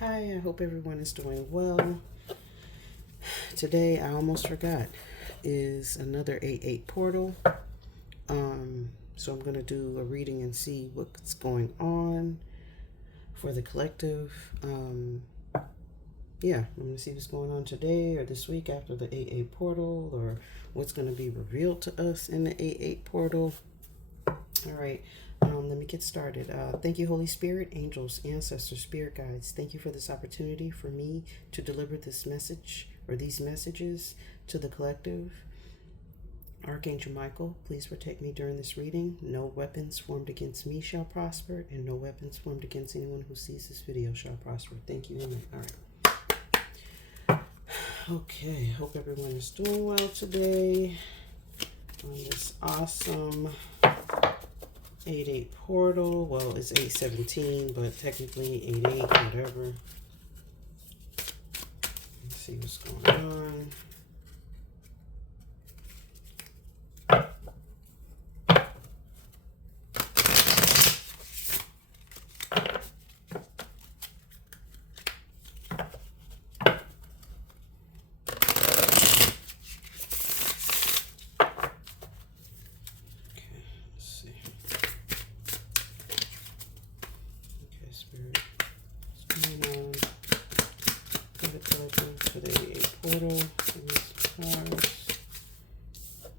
Hi, I hope everyone is doing well. Today, I almost forgot, is another 8-8 portal. So I'm going to do a reading and see what's going on for the collective. I'm going to see what's going on today or this week after the 8-8 portal, or what's going to be revealed to us in the 8-8 portal. All right. Let me get started. Thank you, Holy Spirit, angels, ancestors, spirit guides. Thank you for this opportunity for me to deliver this message or these messages to the collective. Archangel Michael, please protect me during this reading. No weapons formed against me shall prosper, and no weapons formed against anyone who sees this video shall prosper. Thank you. Amen. All right. Okay. Hope everyone is doing well today on this awesome 8-8 portal. Well, it's 8-17, but technically 8-8, whatever. Let's see what's going on.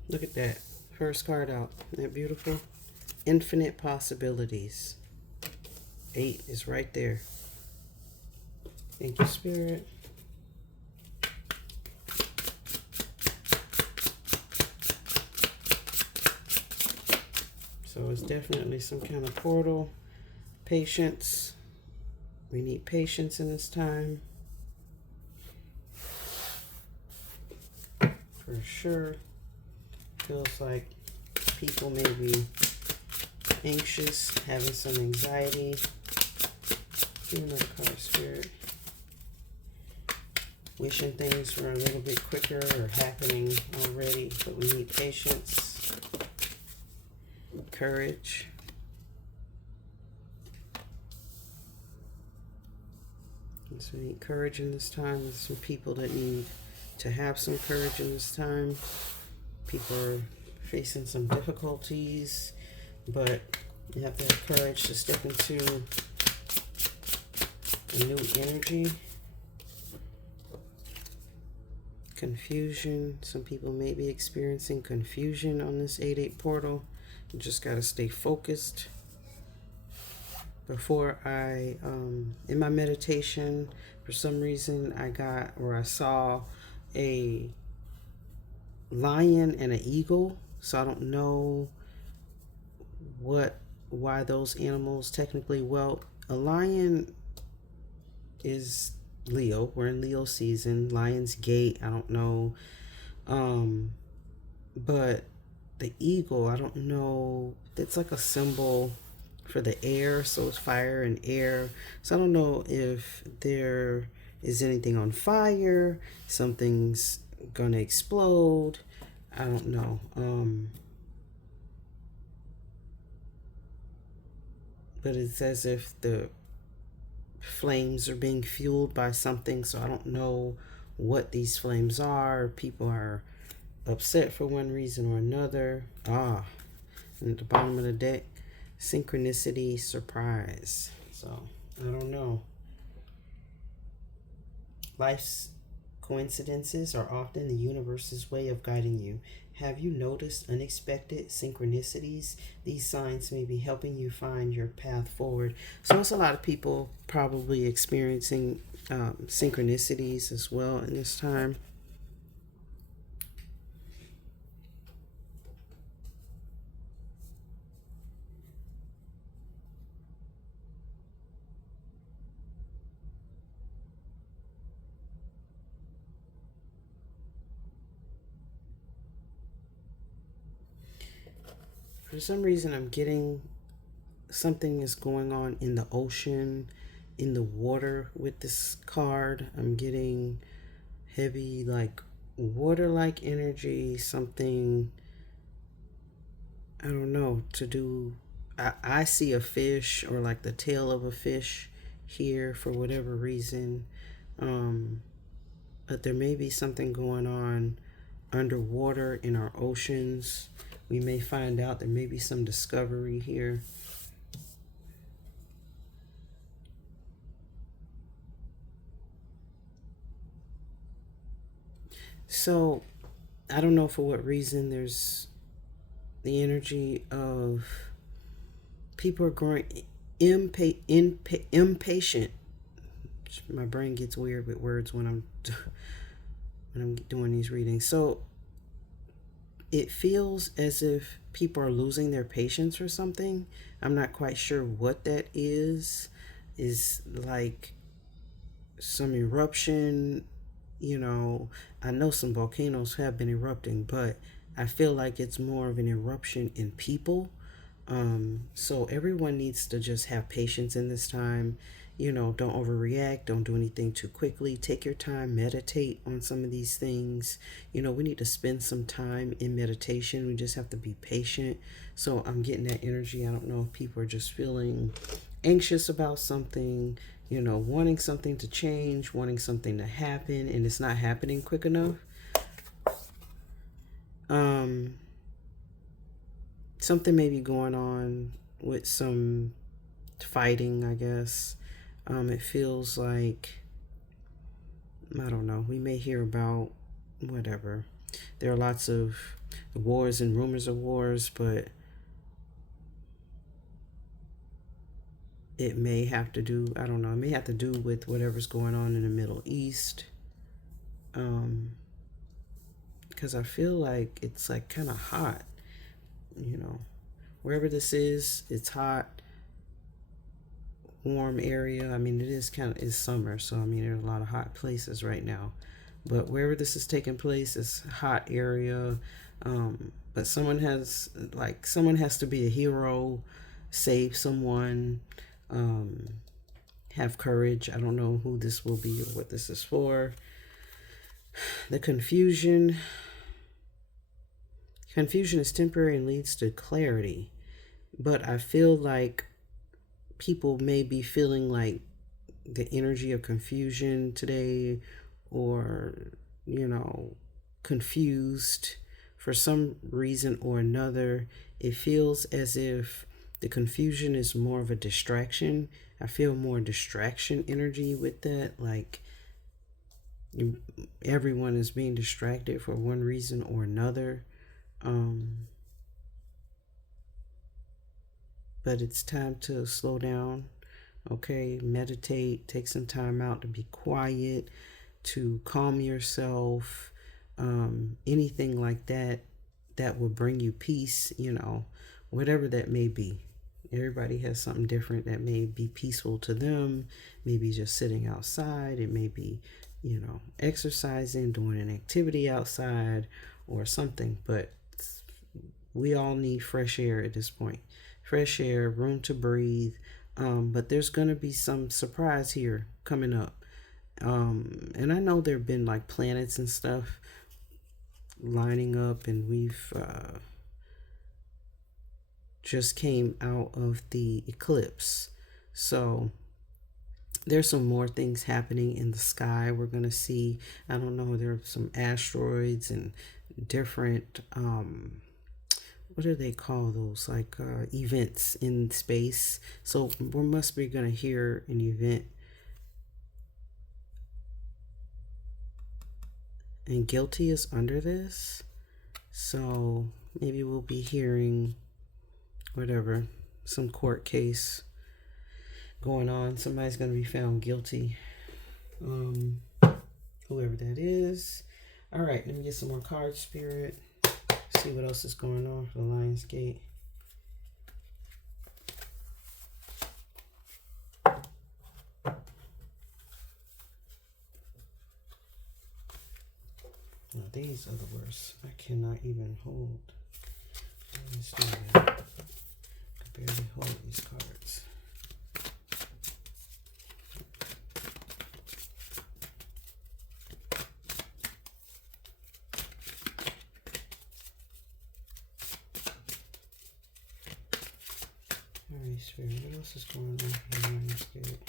Look at that. First card out. Isn't that beautiful? Infinite possibilities. 8 is right there. Thank you, Spirit. So it's definitely some kind of portal. Patience. We need patience in this time. For sure. Feels like people may be anxious, having some anxiety. Do another card, Spirit. Wishing things were a little bit quicker or happening already, but we need patience, courage. And so we need courage in this time. There's some people that need to have some courage in this time. People are facing some difficulties, but you have to have courage to step into a new energy. Confusion. Some people may be experiencing confusion on this 8-8 portal. You just got to stay focused. Before in my meditation, for some reason, I saw a lion and an eagle. So I don't know why those animals technically, well, a lion is Leo. We're in Leo season. Lion's gate, I don't know. But the eagle, I don't know. It's like a symbol for the air. So it's fire and air. So I don't know if there is anything on fire. Something's gonna explode. I don't know. But it's as if the flames are being fueled by something, so I don't know what these flames are. People are upset for one reason or another. And at the bottom of the deck, synchronicity, surprise. So I don't know. Life's coincidences are often the universe's way of guiding you. Have you noticed unexpected synchronicities? These signs may be helping you find your path forward. So it's a lot of people probably experiencing synchronicities as well in this time. For some reason, I'm getting something is going on in the ocean, in the water with this card. I'm getting heavy, like water-like energy, something, I don't know, to do. I see a fish or like the tail of a fish here for whatever reason. But there may be something going on underwater in our oceans. We may find out there may be some discovery here. So I don't know for what reason there's the energy of people are growing impatient. My brain gets weird with words when I'm doing these readings. So it feels as if people are losing their patience or something. I'm not quite sure what that is. Is like some eruption. I know some volcanoes have been erupting, but I feel like it's more of an eruption in people. So everyone needs to just have patience in this time. Don't overreact. Don't do anything too quickly. Take your time, meditate on some of these things. We need to spend some time in meditation. We just have to be patient. So I'm getting that energy. I don't know if people are just feeling anxious about something, wanting something to change, wanting something to happen, and it's not happening quick enough. Something may be going on with some fighting, I guess. It feels like, I don't know, we may hear about whatever. There are lots of wars and rumors of wars, but it may have to do, I don't know, it may have to do with whatever's going on in the Middle East. Because I feel like it's like kind of hot, wherever this is, it's hot, warm area. I mean, it's summer, so I mean, there are a lot of hot places right now. But wherever this is taking place, it's a hot area. But someone has to be a hero, save someone, have courage. I don't know who this will be or what this is for. The confusion is temporary and leads to clarity. But I feel like people may be feeling like the energy of confusion today, or, confused for some reason or another. It feels as if the confusion is more of a distraction. I feel more distraction energy with that. Like everyone is being distracted for one reason or another. But it's time to slow down. Okay, meditate, take some time out to be quiet, to calm yourself, anything like that will bring you peace, whatever that may be. Everybody has something different that may be peaceful to them. Maybe just sitting outside. It may be, exercising, doing an activity outside or something. But we all need fresh air at this point. Fresh air, room to breathe. But there's going to be some surprise here coming up. And I know there have been like planets and stuff lining up, and we've just came out of the eclipse. So there's some more things happening in the sky. We're going to see, I don't know, there are some asteroids and different, what do they call those? Like events in space. So we must be going to hear an event. And guilty is under this. So maybe we'll be hearing whatever, some court case going on. Somebody's going to be found guilty. Whoever that is. All right, let me get some more cards, Spirit. See what else is going on for the Lion's Gate. Now, these are the worst. I cannot even hold. Let's do that. I can barely hold these cards. Alright, Spirit, what else is going on for the Lion's Gate?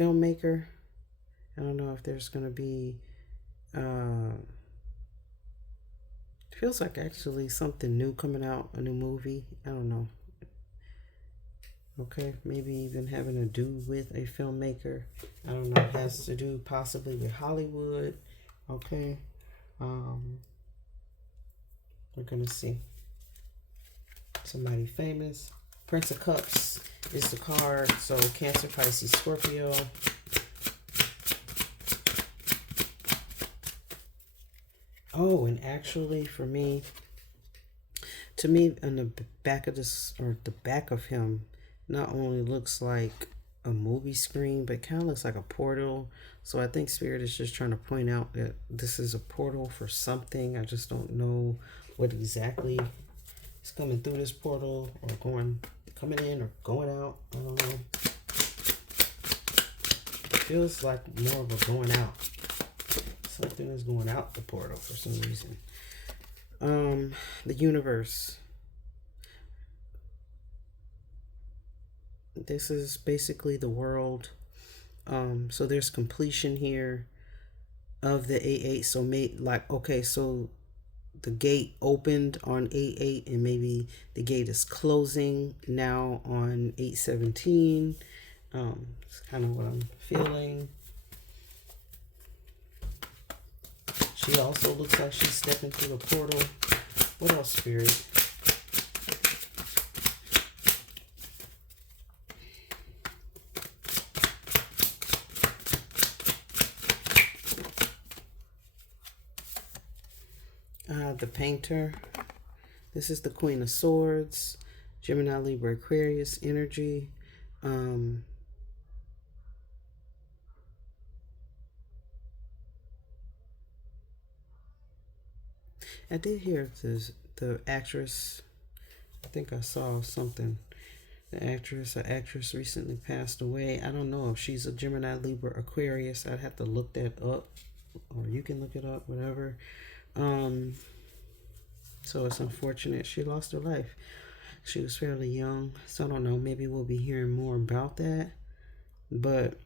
filmmaker. I don't know if there's going to be, uh, feels like actually something new coming out, a new movie. I don't know. Okay, maybe even having to do with a filmmaker. I don't know. It has to do possibly with Hollywood. Okay. Um, we're going to see. Somebody famous. Prince of Cups is the card. So Cancer, Pisces, Scorpio. Oh, and actually for me, to me, on the back of this, or the back of him, not only looks like a movie screen, but kind of looks like a portal. So I think Spirit is just trying to point out that this is a portal for something. I just don't know what exactly is coming through this portal, or coming in or going out. I don't know. It feels like more of a going out. Something is going out the portal for some reason. The universe. This is basically the world. So there's completion here of the 8-8. So okay, so the gate opened on 8-8, and maybe the gate is closing now on 8-17. It's kind of what I'm feeling. She also looks like she's stepping through the portal. What else, Spirit? The Painter. This is the Queen of Swords. Gemini, Libra, Aquarius energy. I did hear the actress. I think I saw something. The actress recently passed away. I don't know if she's a Gemini, Libra, Aquarius. I'd have to look that up, or you can look it up, whatever. So it's unfortunate she lost her life. She was fairly young, so I don't know. Maybe we'll be hearing more about that, but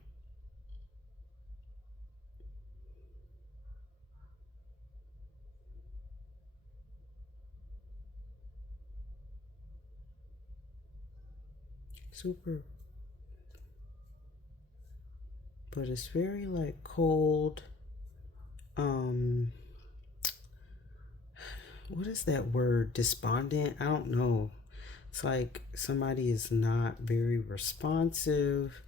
super. But it's very like cold. What is that word? Despondent? I don't know. It's like somebody is not very responsive.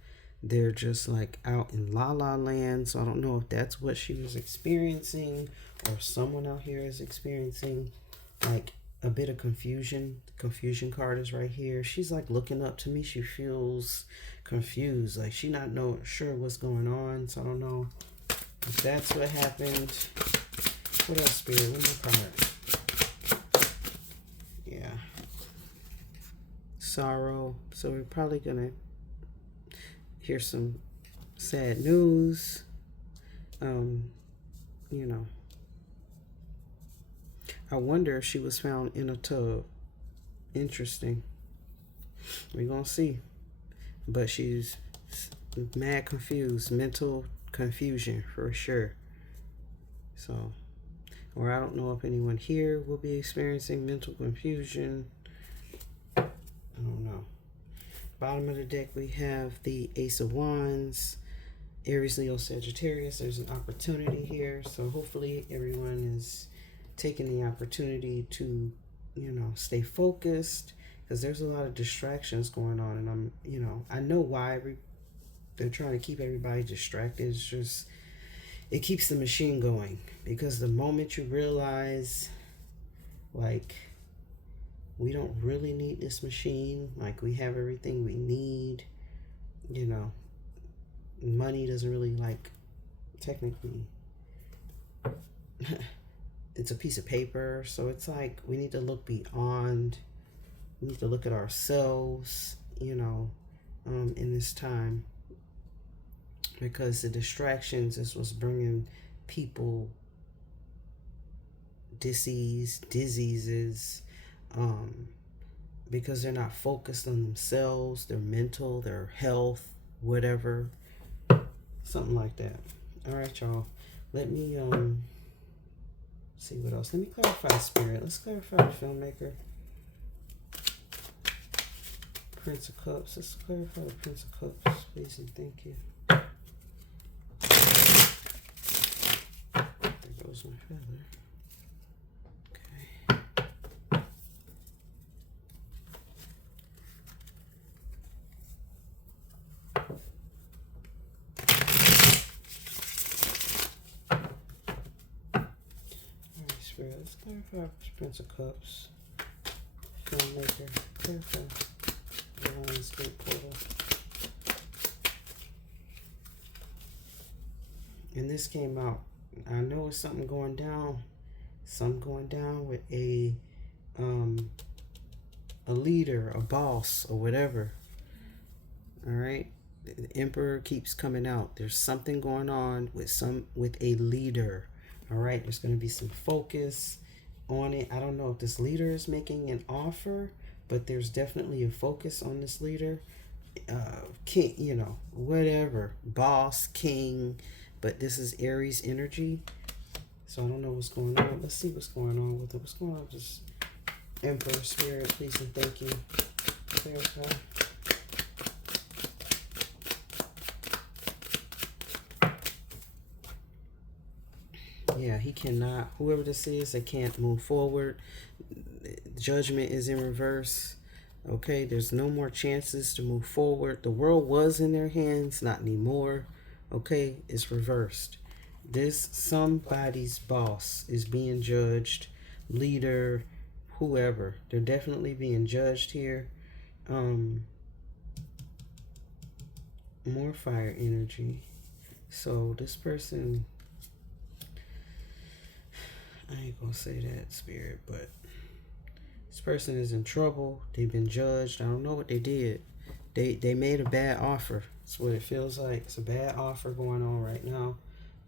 They're just like out in la la land. So I don't know if that's what she was experiencing, or someone out here is experiencing like a bit of confusion. The confusion card is right here. She's like looking up to me. She feels confused. Like she not sure what's going on. So I don't know if that's what happened. What else, Spirit? One more card. Yeah. Sorrow. So we're probably gonna hear some sad news. You know. I wonder if she was found in a tub. Interesting. We're gonna see. But she's mad confused. Mental confusion for sure. So, or I don't know if anyone here will be experiencing mental confusion. I don't know. Bottom of the deck, we have the Ace of Wands, Aries, Leo, Sagittarius. There's an opportunity here. So hopefully everyone is taking the opportunity to, stay focused, because there's a lot of distractions going on. And I know why they're trying to keep everybody distracted. It's just, it keeps the machine going, because the moment you realize, like, we don't really need this machine, like we have everything we need, money doesn't really, like, technically, it's a piece of paper. So it's like we need to look beyond, we need to look at ourselves, in this time, because the distractions is what's bringing people diseases, because they're not focused on themselves, their mental, their health, whatever. Something like that. All right, y'all. Let me see what else. Let me clarify spirit. Let's clarify the filmmaker. Prince of Cups. Let's clarify the Prince of Cups, please and thank you. There goes my feather. Okay. Alright, Spirit, let's clarify Prince of Cups. Filmmaker. Clarify the Lionsgate portal. And this came out. I know it's something going down. Something going down with a leader, a boss, or whatever. All right. The Emperor keeps coming out. There's something going on with a leader. All right. There's going to be some focus on it. I don't know if this leader is making an offer, but there's definitely a focus on this leader. King, you know, whatever, boss, king, but this is Aries energy. So I don't know what's going on. Let's see what's going on with it. What's going on with this Emperor spirit, please and thank you. Clarify. Yeah, he cannot. Whoever this is, they can't move forward. Judgment is in reverse. Okay, there's no more chances to move forward. The world was in their hands, not anymore. Okay, it's reversed. This somebody's boss is being judged, leader, whoever. They're definitely being judged here. More fire energy. So this person, I ain't gonna say that, spirit, but this person is in trouble. They've been judged. I don't know what they did. They made a bad offer. That's what it feels like. It's a bad offer going on right now.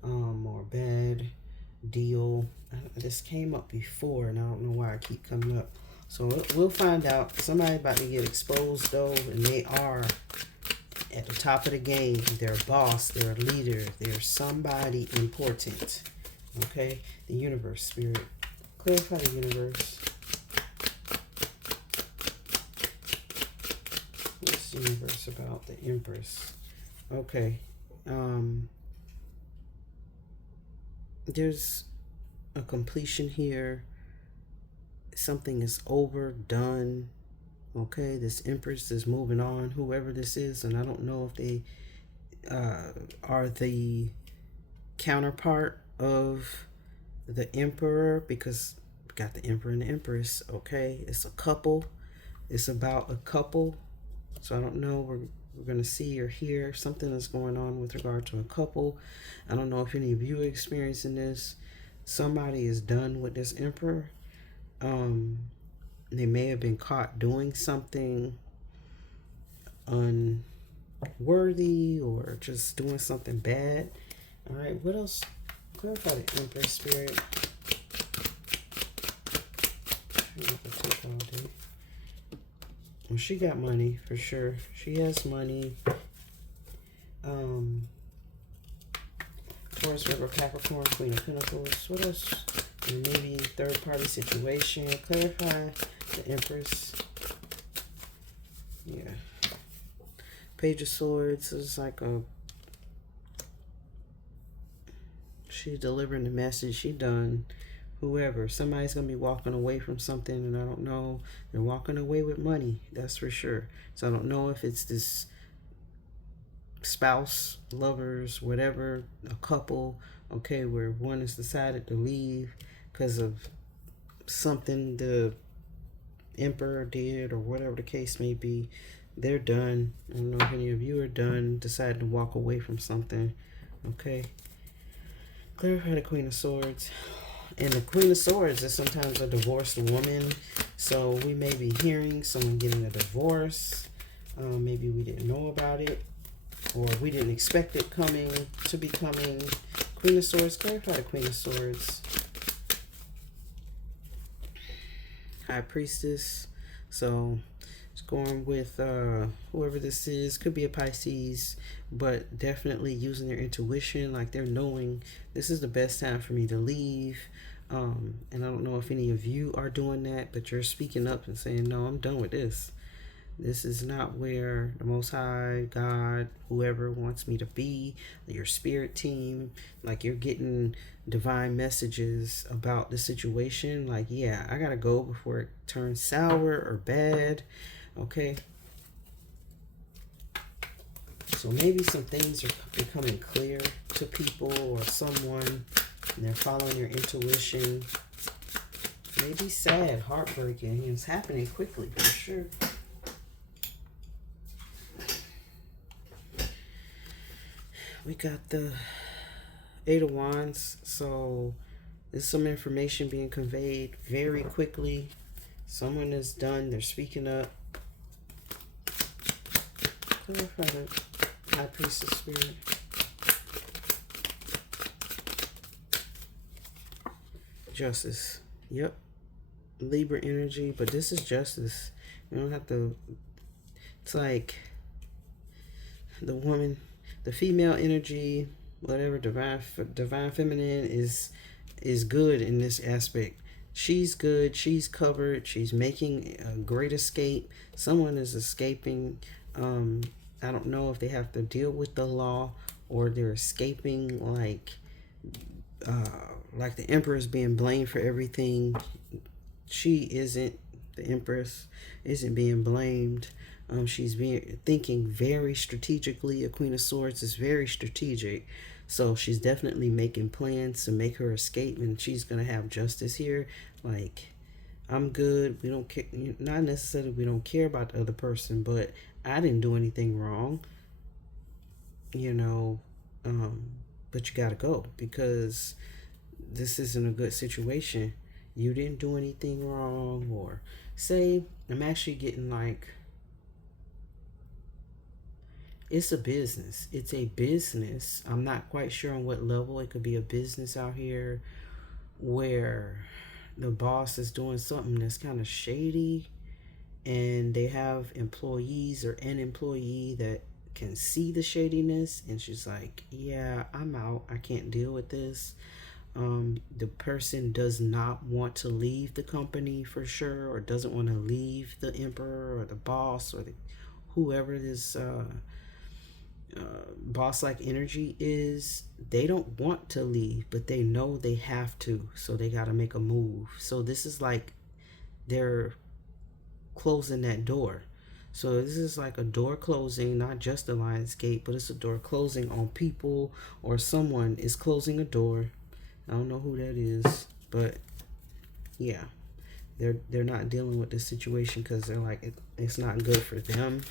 Or bad deal. This came up before, and I don't know why I keep coming up. So we'll find out. Somebody about to get exposed, though, and they are at the top of the game. They're a boss. They're a leader. They're somebody important. Okay? The universe, spirit. Clarify the universe. What's the universe about? The Empress. Okay. There's a completion here. Something is overdone. Okay, this Empress is moving on, whoever this is, and I don't know if they are the counterpart of the Emperor, because we got the Emperor and the Empress. Okay, it's a couple. It's about a couple. So I don't know. We're going to see or hear something that's going on with regard to a couple. I don't know if any of you are experiencing this. Somebody is done with this Emperor. They may have been caught doing something unworthy or just doing something bad. All right, what else? Clarify the Empress spirit. Well, she got money for sure. She has money. Taurus, River, Capricorn, Queen of Pentacles. What else? Maybe third party situation. Clarify the Empress. Yeah. Page of Swords is like a. She's delivering the message. She done. Whoever. Somebody's going to be walking away from something, and I don't know. They're walking away with money. That's for sure. So I don't know if it's this spouse, lovers, whatever, a couple, okay, where one has decided to leave because of something the Emperor did or whatever the case may be. They're done. I don't know if any of you are done, decided to walk away from something. Okay. Clarify the Queen of Swords. And the Queen of Swords is sometimes a divorced woman. So we may be hearing someone getting a divorce. Maybe we didn't know about it. Or we didn't expect it to be coming. Queen of Swords. Clarify the Queen of Swords. High Priestess. So Going with whoever this is. Could be a Pisces, but definitely using their intuition, like they're knowing this is the best time for me to leave. And I don't know if any of you are doing that, but you're speaking up and saying, no, I'm done with this. This is not where the Most High, God, whoever wants me to be, your spirit team, like you're getting divine messages about the situation. Like, yeah, I gotta go before it turns sour or bad. Okay. So maybe some things are becoming clear to people or someone, and they're following their intuition. Maybe sad, heartbreaking. It's happening quickly for sure. We got the Eight of Wands, so there's some information being conveyed very quickly. Someone is done, they're speaking up. Clarify the High Priestess Spirit. Justice. Yep. Libra energy, but this is justice. You don't have to, it's like the woman, the female energy, whatever, divine feminine is good in this aspect. She's good, she's covered, she's making a great escape. Someone is escaping. I don't know if they have to deal with the law or they're escaping, like the Empress being blamed for everything. She isn't. The Empress isn't being blamed. She's thinking very strategically. A Queen of Swords is very strategic. So she's definitely making plans to make her escape, and she's going to have justice here. Like, I'm good. We don't care. Not necessarily we don't care about the other person, but I didn't do anything wrong. You know, but you got to go because this isn't a good situation. You didn't do anything wrong, or say, I'm actually getting like, it's a business. It's a business. I'm not quite sure on what level. It could be a business out here where the boss is doing something that's kind of shady, and they have employees or an employee that can see the shadiness, and she's like, yeah, I'm out. I can't deal with this. The person does not want to leave the company for sure, or doesn't want to leave the emperor or the boss or whoever this boss-like energy is. They don't want to leave, but they know they have to, so they got to make a move. So this is like they're closing that door. So this is like a door closing, not just a lion's gate, but it's a door closing on people, or someone is closing a door. I don't know who that is, but yeah, they're not dealing with this situation because they're like, it's not good for them.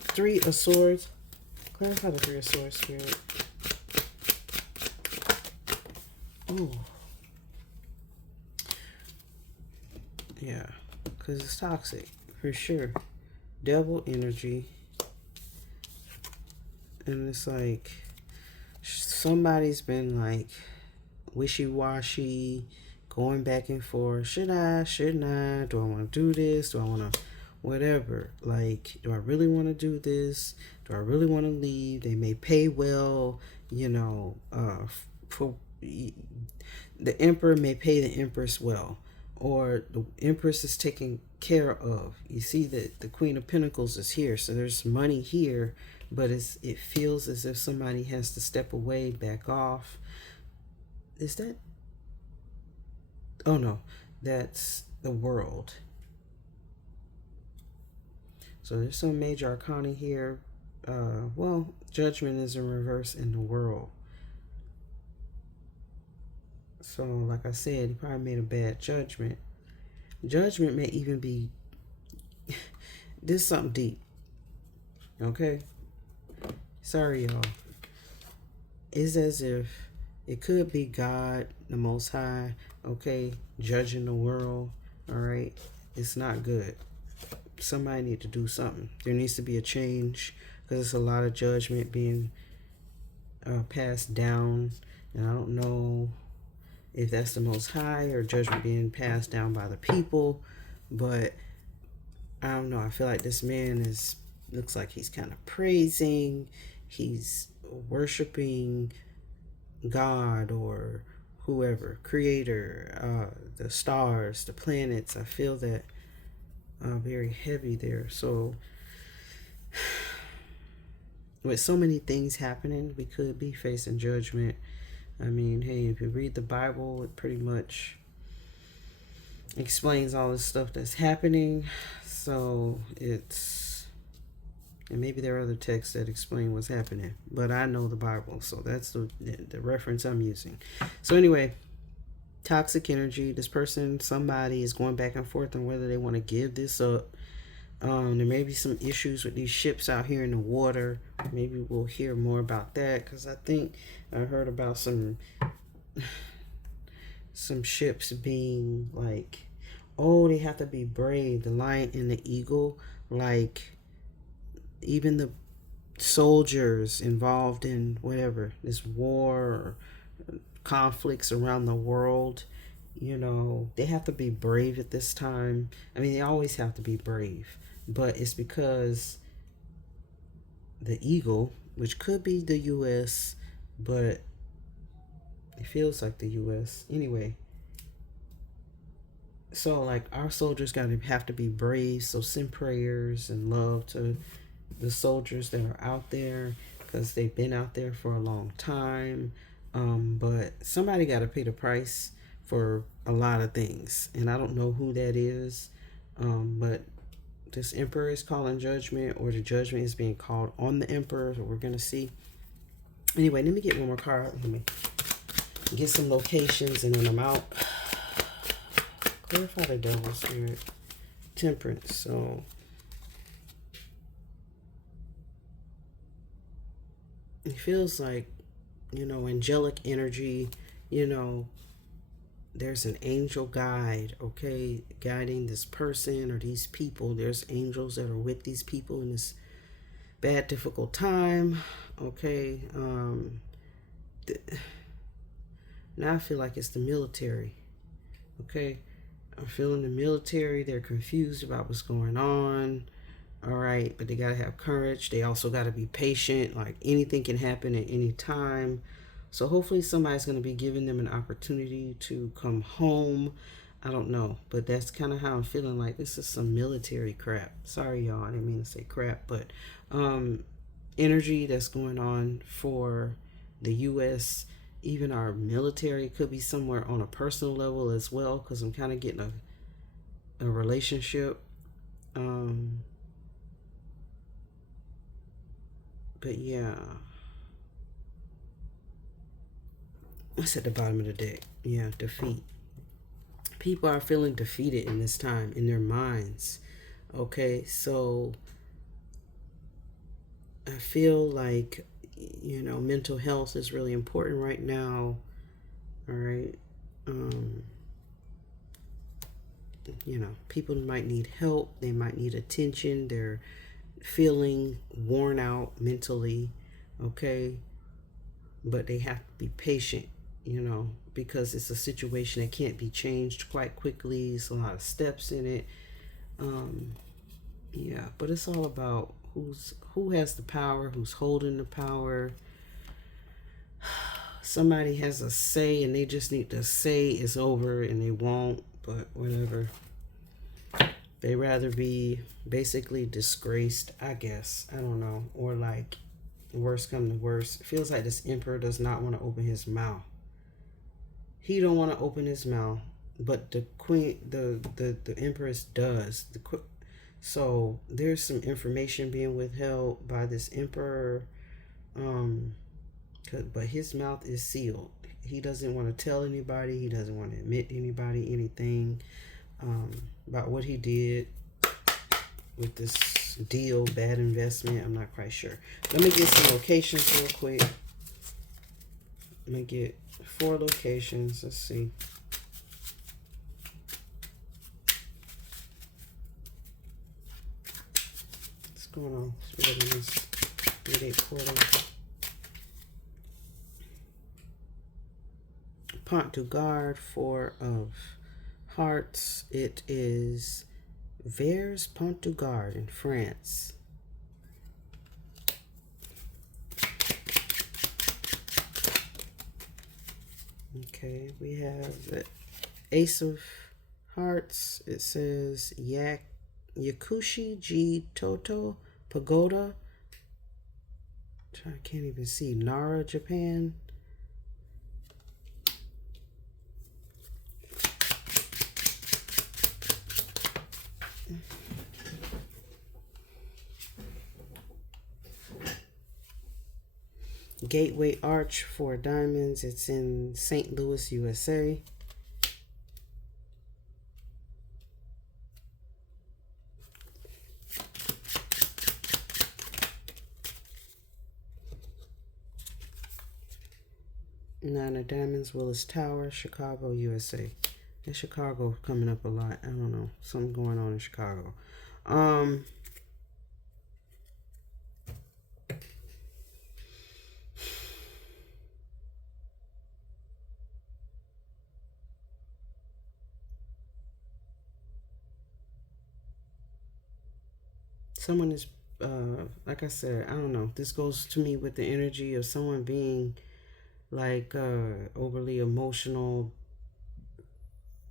Three of Swords. Clarify the Three of Swords, Spirit. Oh, yeah, because it's toxic for sure. Devil energy, and it's like somebody's been like wishy-washy, going back and forth. Should I? Shouldn't I? Do I want to do this? Do I want to whatever? Like, do I really want to do this? Do I really want to leave? They may pay well, you know, for the emperor may pay the empress well, or the empress is taken care of. You see that the Queen of Pentacles is here, so there's money here, but it feels as if somebody has to step away, back off. Is that? Oh no, that's the World. So there's some major arcana here. Well, Judgment is in reverse in the World. So like I said, he probably made a bad judgment. Judgment may even be this is something deep. Okay? Sorry, y'all. It's as if it could be God, the Most High, okay, judging the world. All right? It's not good. Somebody need to do something. There needs to be a change, because it's a lot of judgment being passed down, and I don't know if that's the Most High or judgment being passed down by the people, but I don't know. I feel like this man looks like he's kind of praising, he's worshiping God or whoever, creator, the stars, the planets. I feel that very heavy there. So, with so many things happening, we could be facing judgment. I mean, hey, if you read the Bible, it pretty much explains all this stuff that's happening. So and maybe there are other texts that explain what's happening, but I know the Bible, so that's the reference I'm using. So anyway, toxic energy. This person, somebody is going back and forth on whether they want to give this up. There may be some issues with these ships out here in the water. Maybe we'll hear more about that, because I think I heard about some ships being like, oh, they have to be brave. The lion and the eagle, like even the soldiers involved in whatever this war or conflicts around the world, they have to be brave at this time. I mean, they always have to be brave, but it's because the eagle, which could be the US, but it feels like the US anyway. So like our soldiers have to be brave. So send prayers and love to the soldiers that are out there, because they've been out there for a long time. But somebody got to pay the price for a lot of things, and I don't know who that is. But this emperor is calling judgment, or the judgment is being called on the emperor. So we're gonna see. Anyway, let me get one more card. Let me get some locations, and then I'm out. Clarify the devil spirit. Temperance. So it feels like, angelic energy, there's an angel guide, okay, guiding this person or these people. There's angels that are with these people in this bad, difficult time, okay. Now I feel like it's the military, okay. I'm feeling the military. They're confused about what's going on. All right, but they got to have courage. They also got to be patient. Like anything can happen at any time. So hopefully somebody's going to be giving them an opportunity to come home. I don't know, but that's kind of how I'm feeling. Like this is some military crap. Sorry, y'all. I didn't mean to say crap, but energy that's going on for the U.S., even our military, could be somewhere on a personal level as well, because I'm kind of getting a relationship. But yeah, what's at the bottom of the deck? Yeah, defeat. People are feeling defeated in this time in their minds. Okay, so I feel like, mental health is really important right now. All right. People might need help. They might need attention. They're feeling worn out mentally. Okay. But they have to be patient, because it's a situation that can't be changed quite quickly. It's a lot of steps in it. Yeah, but it's all about who has the power, who's holding the power. Somebody has a say, and they just need to say it's over, and they won't, but whatever. They rather be basically disgraced, I guess. I don't know. Or like, worst come to worst. It feels like this emperor does not want to open his mouth. He don't want to open his mouth, but the queen, the empress does. So there's some information being withheld by this emperor, but his mouth is sealed. He doesn't want to tell anybody. He doesn't want to admit to anybody anything about what he did with this deal, bad investment. I'm not quite sure. Let me get some locations real quick. Let me get 4 locations. Let's see. What's going on? This 8 portal. Pont du Gard, 4 of Hearts. It is Vers Pont-du-Gard in France. Okay, we have the Ace of Hearts. It says Yakushi Ji Toto Pagoda. I can't even see. Nara, Japan. Gateway Arch for Diamonds. It's in St. Louis, USA. Nine of Diamonds, Willis Tower, Chicago, USA. And Chicago coming up a lot. I don't know. Something going on in Chicago. Someone is, like I said, I don't know. This goes to me with the energy of someone being like overly emotional,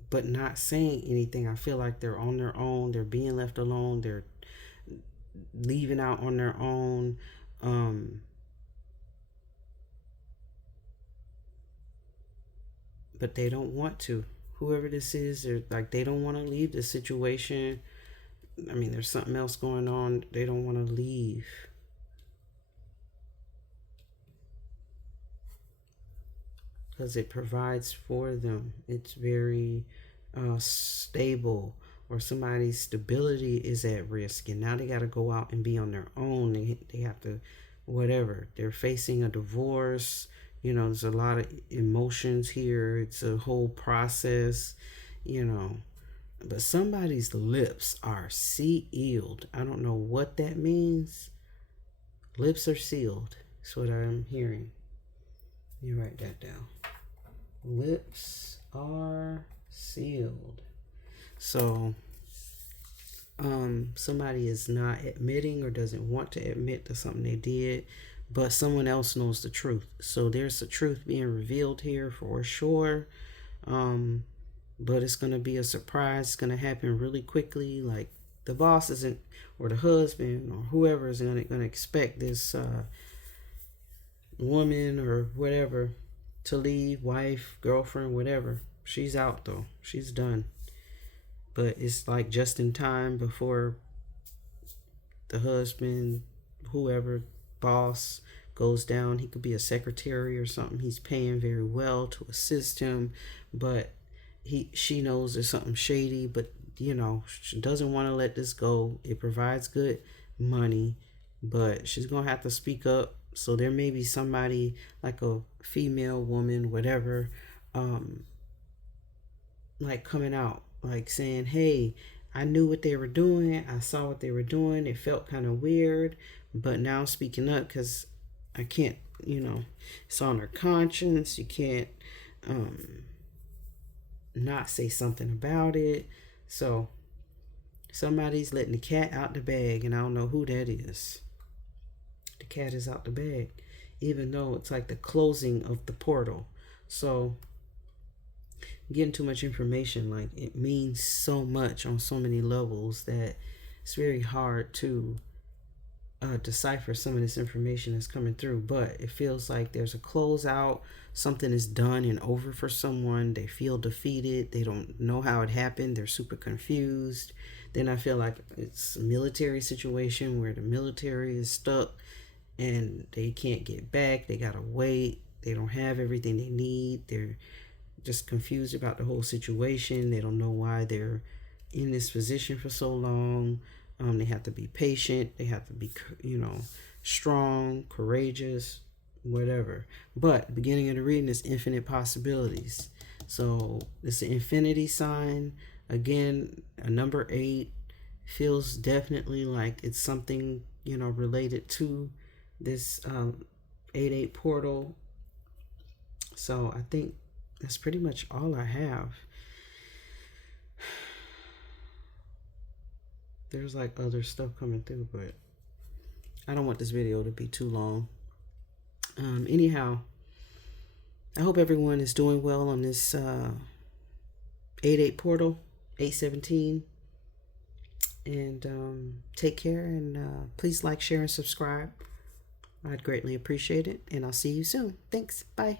but not saying anything. I feel like they're on their own. They're being left alone. They're leaving out on their own. But they don't want to. Whoever this is, they're like they don't want to leave the situation. I mean, there's something else going on. They don't want to leave. Because it provides for them. It's very stable, or somebody's stability is at risk, and now they got to go out and be on their own. They have to, whatever. They're facing a divorce. You know, there's a lot of emotions here. It's a whole process, you know. But somebody's lips are sealed. I don't know what that means. Lips are sealed. That's what I'm hearing. You write that down. Lips are sealed. So, somebody is not admitting or doesn't want to admit to something they did, but someone else knows the truth. So there's the truth being revealed here for sure. But it's going to be a surprise. It's going to happen really quickly. Like the boss isn't, or the husband or whoever is going to expect this woman or whatever to leave, wife, girlfriend, whatever. She's out though. She's done. But it's like just in time before the husband, whoever, boss goes down. He could be a secretary or something. He's paying very well to assist him, but she knows there's something shady, but you know, she doesn't want to let this go. It provides good money, but she's gonna have to speak up. So there may be somebody like a female woman, whatever, like coming out, like saying, "Hey, I knew what they were doing. I saw what they were doing. It felt kind of weird, but now I'm speaking up because I can't. You know, it's on her conscience. You can't not say something about it. So somebody's letting the cat out the bag, and I don't know who that is. The cat is out the bag, even though it's like the closing of the portal. So getting too much information, like it means so much on so many levels that it's very hard to decipher some of this information that's coming through. But it feels like there's a closeout. Something is done and over for someone. They feel defeated. They don't know how it happened. They're super confused. Then I feel like it's a military situation where the military is stuck and they can't get back. They gotta wait. They don't have everything they need. They're just confused about the whole situation. They don't know why they're in this position for so long. They have to be patient. They have to be, you know, strong, courageous, whatever. But the beginning of the reading is infinite possibilities. So it's an infinity sign. Again, a number 8 feels definitely like it's something, you know, related to this 8-8 portal. So I think that's pretty much all I have. There's like other stuff coming through, but I don't want this video to be too long. Anyhow, I hope everyone is doing well on this 8/8 portal, 8/17. And take care, and please like, share, and subscribe. I'd greatly appreciate it, and I'll see you soon. Thanks. Bye.